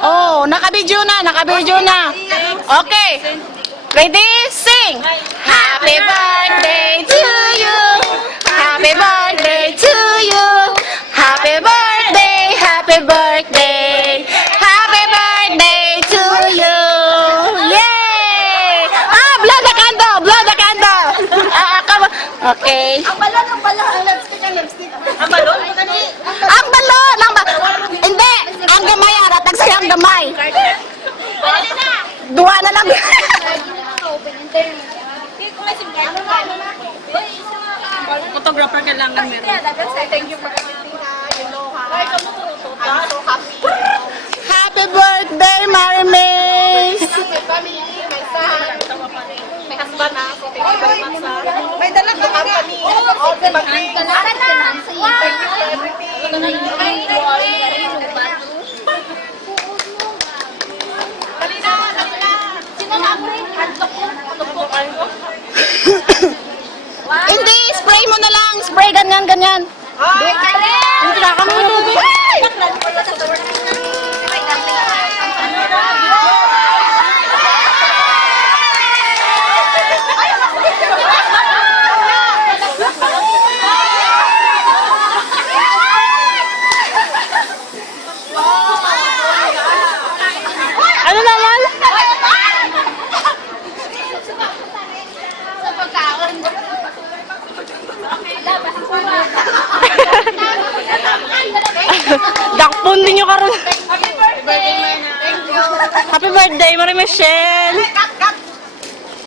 Oh, naka-video na, naka-video na. Okay. Ready? Sing! Happy birthday to you! Happy birthday to you! Happy birthday! Happy birthday! Happy birthday to you! Yay! Ah, blow the candle! Blow the candle! Come on. Okay. Ang balon, ang lipstick. Ang balon? Hindi! Ang gamay, haratag sa'yo ang gamay. Duha na lang. Photographer kailangan meron. Thank you for everything you know, I'm so happy. Happy birthday, Marimis! My family, my son, my husband na. So thank you very much sa may dalag na company. All the mag-ring. Thank you for everything. Hindi, spray mo na lang. Spray, ganyan, ganyan. Hindi na kami nilugay. Ano naman? Dakpon din nyo karon. Thank you. Happy birthday, Marie Michelle!